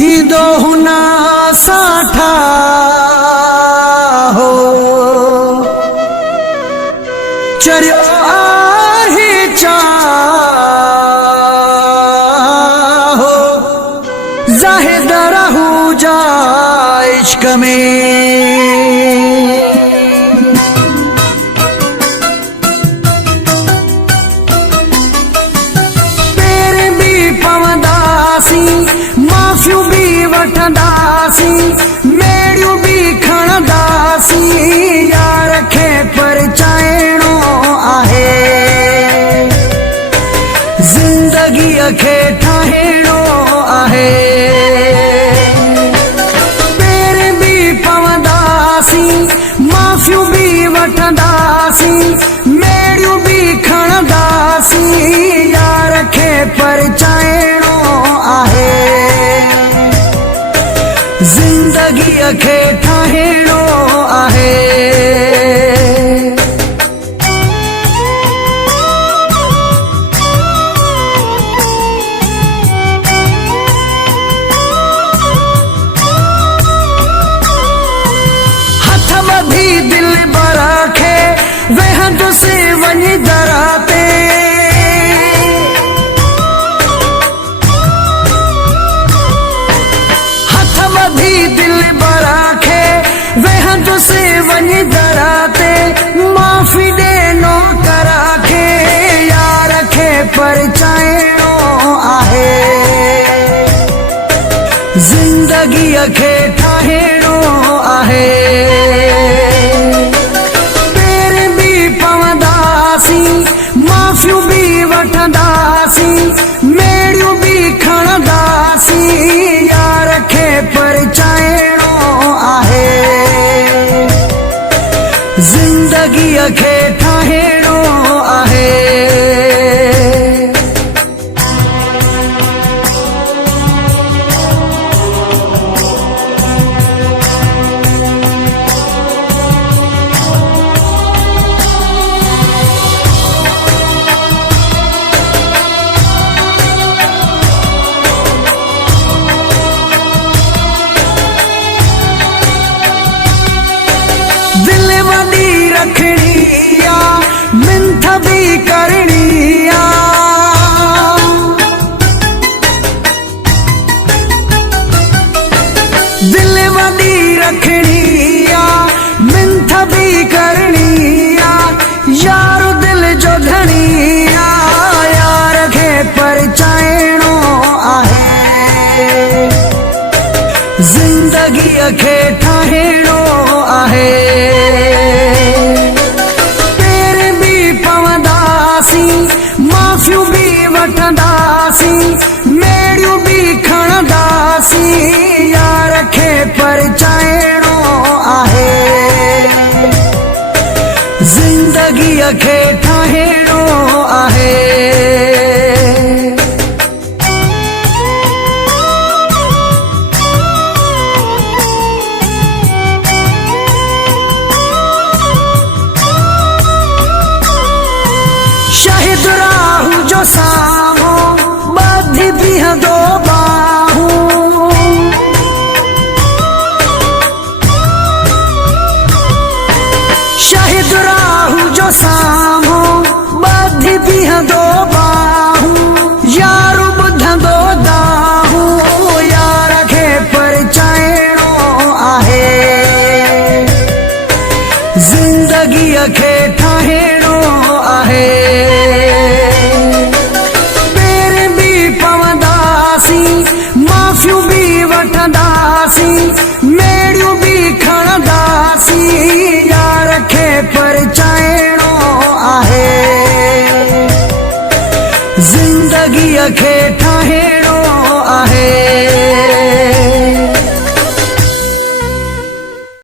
थींदो हुना साठा हो चरियो आहे चाहो ज़ाहिद रहू जा इश्क में माफ़ियूं भी वठंदासीं मेड़ियूं भी खणंदासीं यार खे परचाइणो आहे ज़िंदगीअ खे ठाहिणो आहे पेर भी पवंदासीं माफ़ियूं भी वठंदासीं मेड़ियूं भी खणंदासीं यार खे परचाइणो आहे ज़िंदगीअ खे ठाहिणो आहे हथ ॿधी दिल बरा खे वेहंदुसि वञी दरा ते दिल बरा खे वेहंदुसि वञी दरा ते माफ़ी ॾिनो करा खे यार खे परचाइणो आहे ज़िंदगीअ खे ठाहिणो आहे पेर भी पवंदासीं माफ़ियूं भी वठंदासीं मेड़ियूं भी खणंदासीं यार खे परचाइणो आहे ज़िंदगीअ खे ठाहिणो आहे दिल वॾी रखणी आ मिंथ भी करणी आ दिल वॾी रखणी आ मिंथ भी करणी आ यार दिल जो धणी आ यार खे परचाइणो आहे ज़िंदगीअ खे ठाहिणो आहे पेर भी पवंदासीं माफ़ियूं भी वठंदासीं मेड़ियूं भी खणंदासीं यार खे परचाइणो आहे ज़िंदगीअ खे